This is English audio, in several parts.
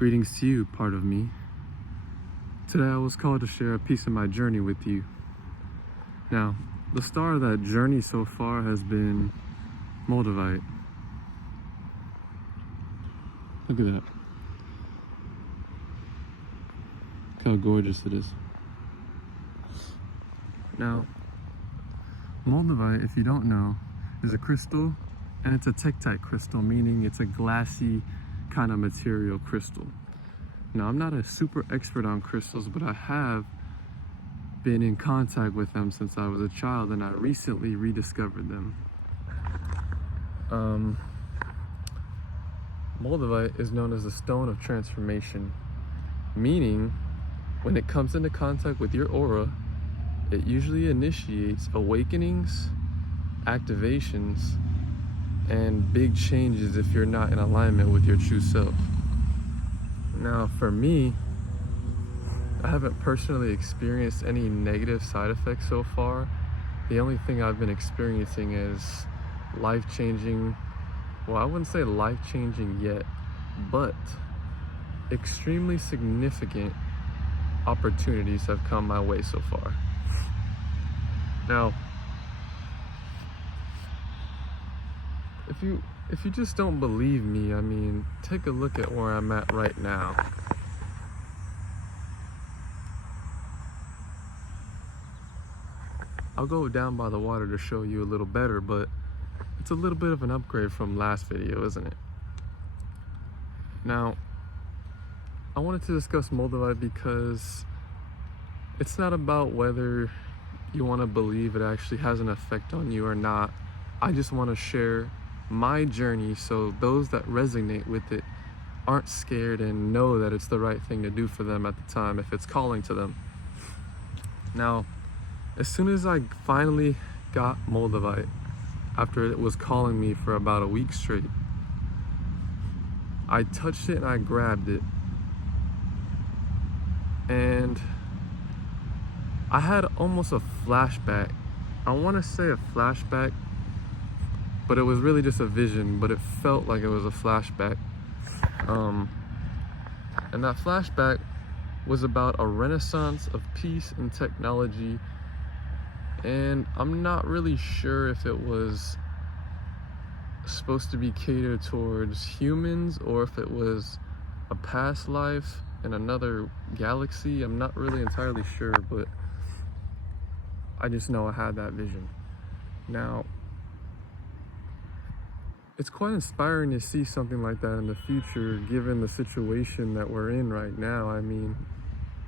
Greetings to you, part of me. Today I was called to share a piece of my journey with you. Now, the star of that journey so far has been Moldavite. Look at that. Look how gorgeous it is. Now, Moldavite, if you don't know, is a crystal, and it's a tektite crystal, meaning it's a glassy kind of material crystal. Now, I'm not a super expert on crystals, but I have been in contact with them since I was a child, and I recently rediscovered them. Moldavite is known as the stone of transformation, meaning when it comes into contact with your aura, it usually initiates awakenings, activations, and big changes if you're not in alignment with your true self. Now, for me, I haven't personally experienced any negative side effects so far. The only thing I've been experiencing is life-changing, well, I wouldn't say life-changing yet, but extremely significant opportunities have come my way so far. Now, if you just don't believe me, I mean, take a look at where I'm at right now. I'll go down by the water to show you a little better, but it's a little bit of an upgrade from last video, isn't it? Now, I wanted to discuss Moldavite because it's not about whether you want to believe it actually has an effect on you or not. I just want to share my journey so those that resonate with it aren't scared and know that it's the right thing to do for them at the time if it's calling to them. Now, as soon as I finally got Moldavite, after it was calling me for about a week straight, I touched it and I grabbed it, and I had almost a flashback. I want to say a flashback, but it was really just a vision, but it felt like it was a flashback. And that flashback was about a renaissance of peace and technology, and I'm not really sure if it was supposed to be catered towards humans or if it was a past life in another galaxy. I'm not really entirely sure, but I just know I had that vision. Now, it's quite inspiring to see something like that in the future, given the situation that we're in right now. I mean,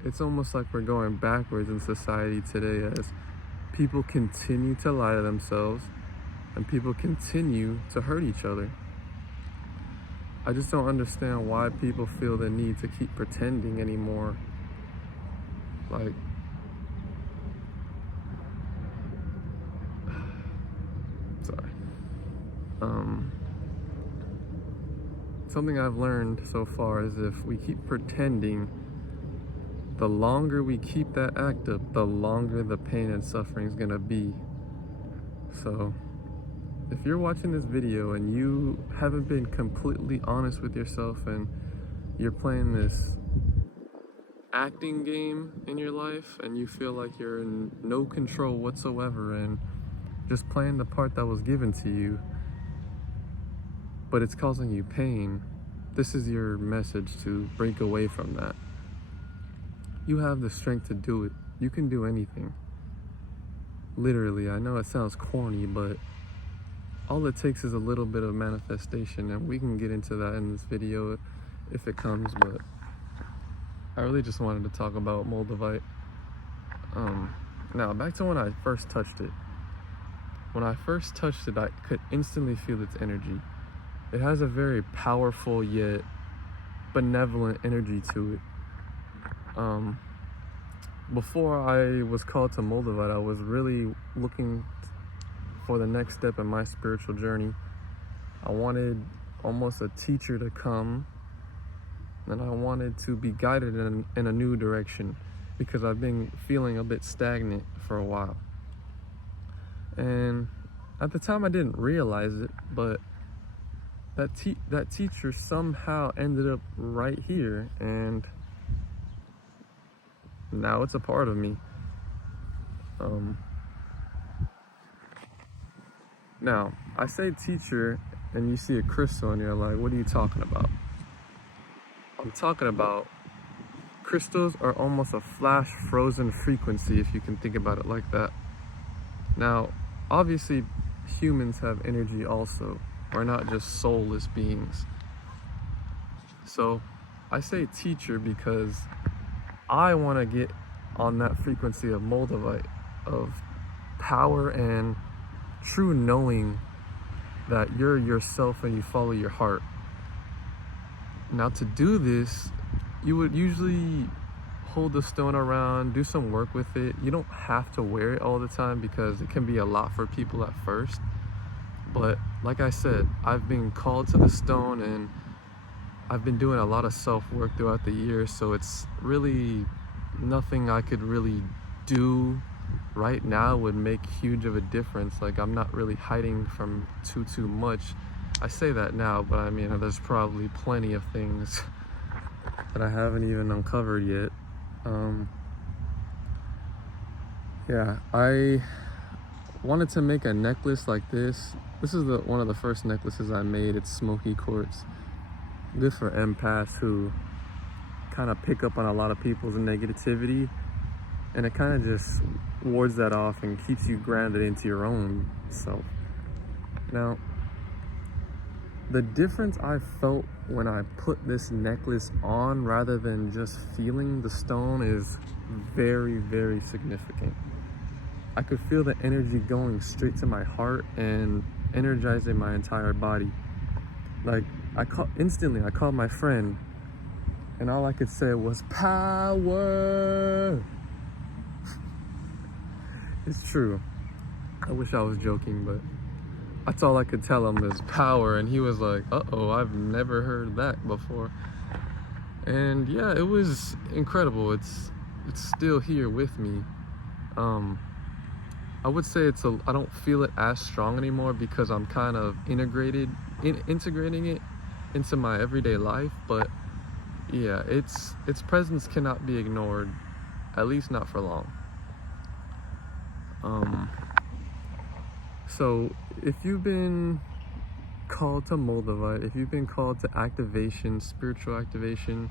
it's almost like we're going backwards in society today as people continue to lie to themselves and people continue to hurt each other. I just don't understand why people feel the need to keep pretending anymore. Like, sorry. Something I've learned so far is if we keep pretending, the longer we keep that act up, the longer the pain and suffering is gonna be. So, if you're watching this video and you haven't been completely honest with yourself and you're playing this acting game in your life and you feel like you're in no control whatsoever and just playing the part that was given to you, but it's causing you pain, this is your message to break away from that. You have the strength to do it. You can do anything. Literally, I know it sounds corny, but all it takes is a little bit of manifestation, and we can get into that in this video if it comes, but I really just wanted to talk about Moldavite. Now, back to when I first touched it. When I first touched it, I could instantly feel its energy. It has a very powerful yet benevolent energy to it. Before I was called to Moldavite, I was really looking for the next step in my spiritual journey. I wanted almost a teacher to come, and I wanted to be guided in a new direction because I've been feeling a bit stagnant for a while. And at the time I didn't realize it, but that teacher somehow ended up right here, and now it's a part of me. Now, I say teacher, and you see a crystal, and you're like, what are you talking about? I'm talking about crystals are almost a flash frozen frequency, if you can think about it like that. Now, obviously, humans have energy also. We're not just soulless beings. So, I say teacher because I want to get on that frequency of Moldavite, of power and true knowing that you're yourself and you follow your heart. Now, to do this, you would usually hold the stone around, do some work with it. You don't have to wear it all the time because it can be a lot for people at first. But like I said, I've been called to the stone, and I've been doing a lot of self-work throughout the years, so it's really nothing I could really do right now would make huge of a difference. Like, I'm not really hiding from too much. I say that now, but I mean, there's probably plenty of things that I haven't even uncovered yet. Yeah, I wanted to make a necklace like this. This is one of the first necklaces I made. It's smoky quartz. Good for empaths who kind of pick up on a lot of people's negativity, and it kind of just wards that off and keeps you grounded into your own self. Now, the difference I felt when I put this necklace on rather than just feeling the stone is very, very significant. I could feel the energy going straight to my heart and energizing my entire body. Like, instantly I called my friend, and all I could say was power. It's true. I wish I was joking, but that's all I could tell him is power, and he was like, uh-oh, I've never heard that before. And yeah, it was incredible. It's still here with me. I would say I don't feel it as strong anymore because I'm kind of integrating it into my everyday life, but yeah, its presence cannot be ignored, at least not for long. So if you've been called to Moldavite, if you've been called to activation, spiritual activation,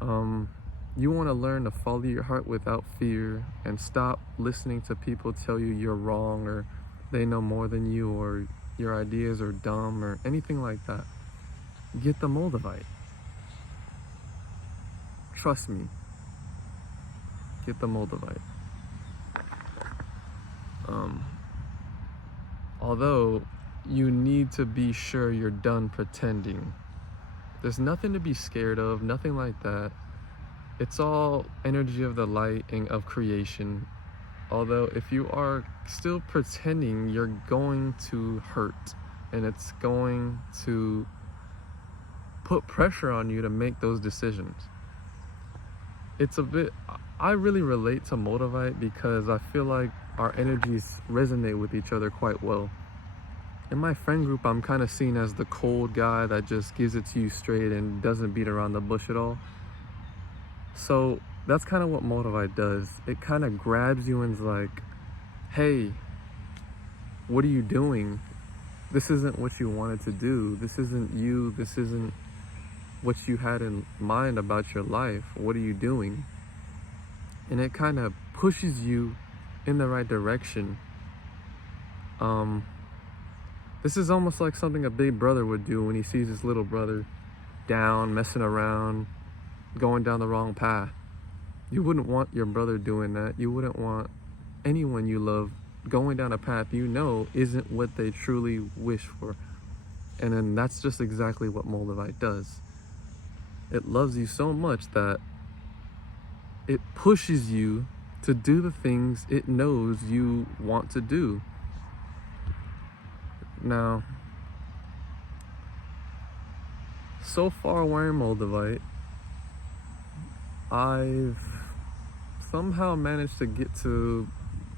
you want to learn to follow your heart without fear and stop listening to people tell you you're wrong, or they know more than you, or your ideas are dumb, or anything like that. Get the Moldavite. Trust me. Get the Moldavite. Although you need to be sure you're done pretending. There's nothing to be scared of, nothing like that. It's all energy of the light and of creation. Although if you are still pretending, you're going to hurt, and it's going to put pressure on you to make those decisions. I really relate to Moldavite because I feel like our energies resonate with each other quite well. In my friend group, I'm kind of seen as the cold guy that just gives it to you straight and doesn't beat around the bush at all. So that's kind of what Moldavite does. It kind of grabs you and is like, hey, what are you doing? This isn't what you wanted to do. This isn't you. This isn't what you had in mind about your life. What are you doing? And it kind of pushes you in the right direction. This is almost like something a big brother would do when he sees his little brother down, messing around, going down the wrong path. You wouldn't want your brother doing that. You wouldn't want anyone you love going down a path you know isn't what they truly wish for. And then that's just exactly what Moldavite does. It loves you so much that it pushes you to do the things it knows you want to do. Now, so far wearing Moldavite, I've somehow managed to get to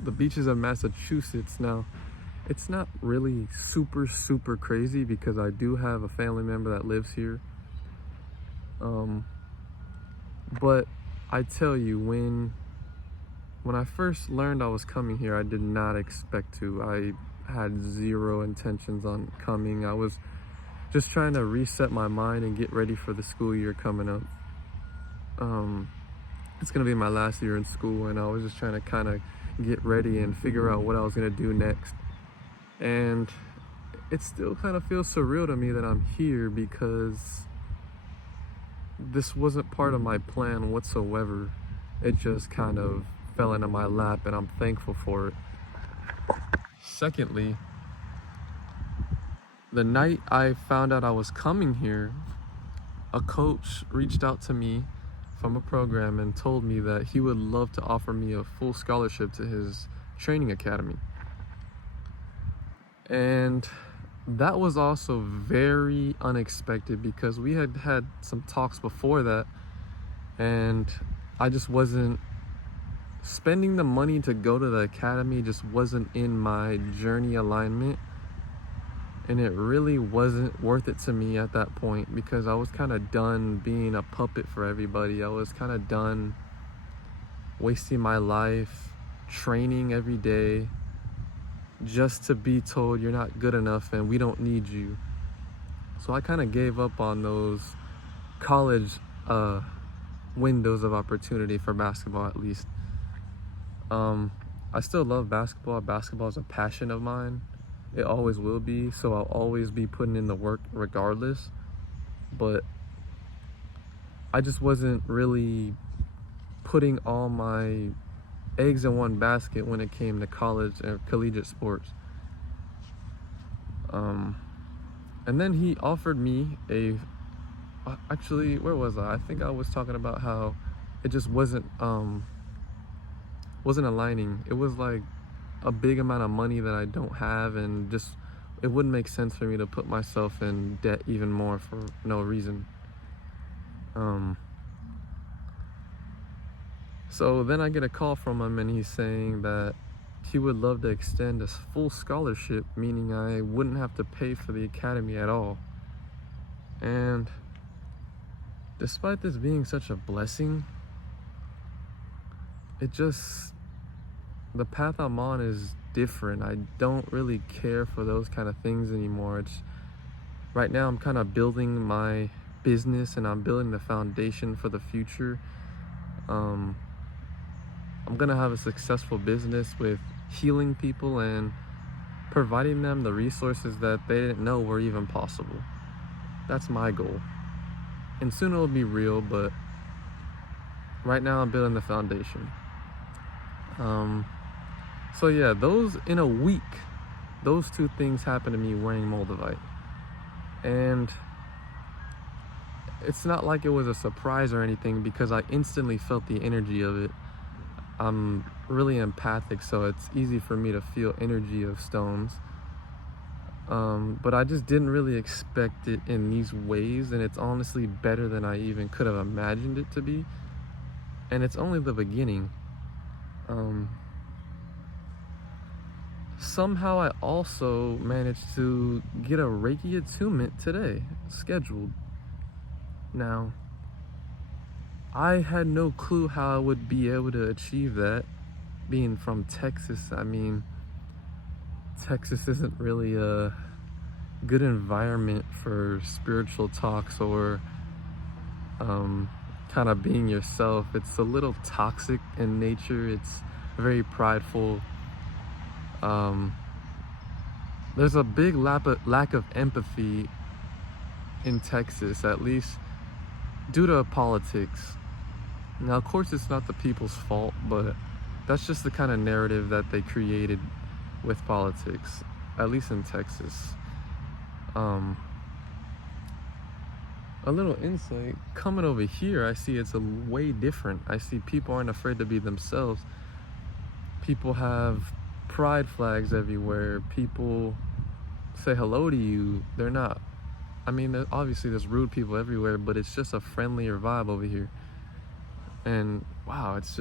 the beaches of Massachusetts. Now, It's not really super crazy because I do have a family member that lives here. Um, but I tell you, when I first learned I was coming here, I did not expect to. I had zero intentions on coming. I was just trying to reset my mind and get ready for the school year coming up. It's gonna be my last year in school, and I was just trying to kind of get ready and figure out what I was gonna do next. And it still kind of feels surreal to me that I'm here because this wasn't part of my plan whatsoever. It just kind of fell into my lap, and I'm thankful for it. Secondly, the night I found out I was coming here, a coach reached out to me from a program and told me that he would love to offer me a full scholarship to his training academy. And that was also very unexpected because we had had some talks before that, and I just wasn't spending the money to go to the academy, just wasn't in my journey alignment. And it really wasn't worth it to me at that point because I was kind of done being a puppet for everybody. I was kind of done wasting my life training every day just to be told you're not good enough and we don't need you. So I kind of gave up on those college windows of opportunity for basketball, at least. I still love basketball. Basketball is a passion of mine. It always will be, so I'll always be putting in the work regardless. But I just wasn't really putting all my eggs in one basket when it came to college and collegiate sports. And then he offered me actually, where was I? I think I was talking about how it just wasn't aligning. It was like a big amount of money that I don't have, and just it wouldn't make sense for me to put myself in debt even more for no reason. So then I get a call from him, and he's saying that he would love to extend a full scholarship, meaning I wouldn't have to pay for the academy at all. And despite this being such a blessing, the path I'm on is different. I don't really care for those kind of things anymore. Right now I'm kind of building my business and I'm building the foundation for the future. I'm gonna have a successful business with healing people and providing them the resources that they didn't know were even possible. That's my goal. And soon it'll be real, but right now I'm building the foundation. So yeah, in a week, those two things happened to me wearing Moldavite. And it's not like it was a surprise or anything because I instantly felt the energy of it. I'm really empathic, so it's easy for me to feel energy of stones. But I just didn't really expect it in these ways, and it's honestly better than I even could have imagined it to be. And it's only the beginning. Somehow I also managed to get a Reiki attunement today, scheduled. Now, I had no clue how I would be able to achieve that, being from Texas. I mean, Texas isn't really a good environment for spiritual talks or kind of being yourself. It's a little toxic in nature. It's very prideful. There's a big lack of empathy in Texas, at least due to politics. Now, of course, it's not the people's fault, but that's just the kind of narrative that they created with politics, at least in Texas. A little insight, coming over here, I see it's a way different. I see people aren't afraid to be themselves. People have pride flags everywhere. People say hello to you. They're not, I mean, obviously there's rude people everywhere, but it's just a friendlier vibe over here. And wow, it's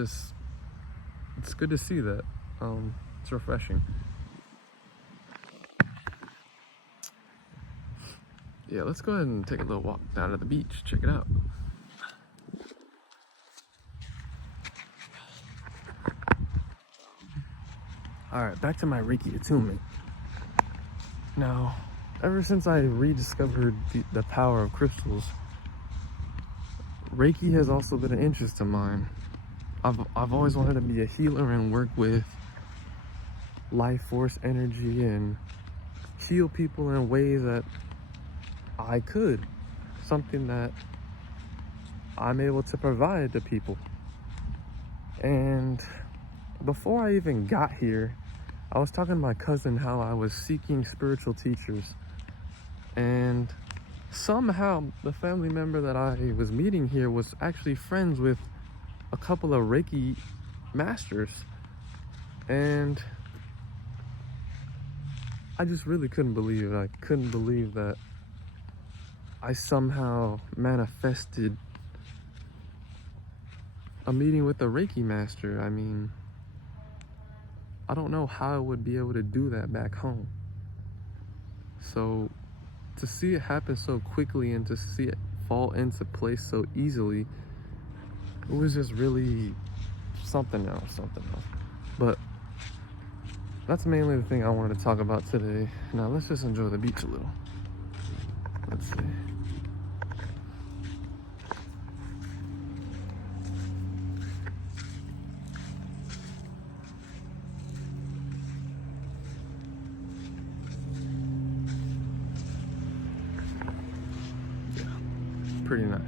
good to see that. It's refreshing. yeah, let's go ahead and take a little walk down to the beach. Check it out. All right, back to my Reiki attunement. Now, ever since I rediscovered the power of crystals, Reiki has also been an interest of mine. I've always wanted to be a healer and work with life force energy and heal people in ways that I could. Something that I'm able to provide to people. And before I even got here, I was talking to my cousin how I was seeking spiritual teachers. And somehow the family member that I was meeting here was actually friends with a couple of Reiki masters. And I just really couldn't believe it. I couldn't believe that I somehow manifested a meeting with a Reiki master. I mean, I don't know how I would be able to do that back home. So to see it happen so quickly and to see it fall into place so easily, it was just really something else. But that's mainly the thing I wanted to talk about today. Now let's just enjoy the beach a little. Let's see. Yeah, pretty nice.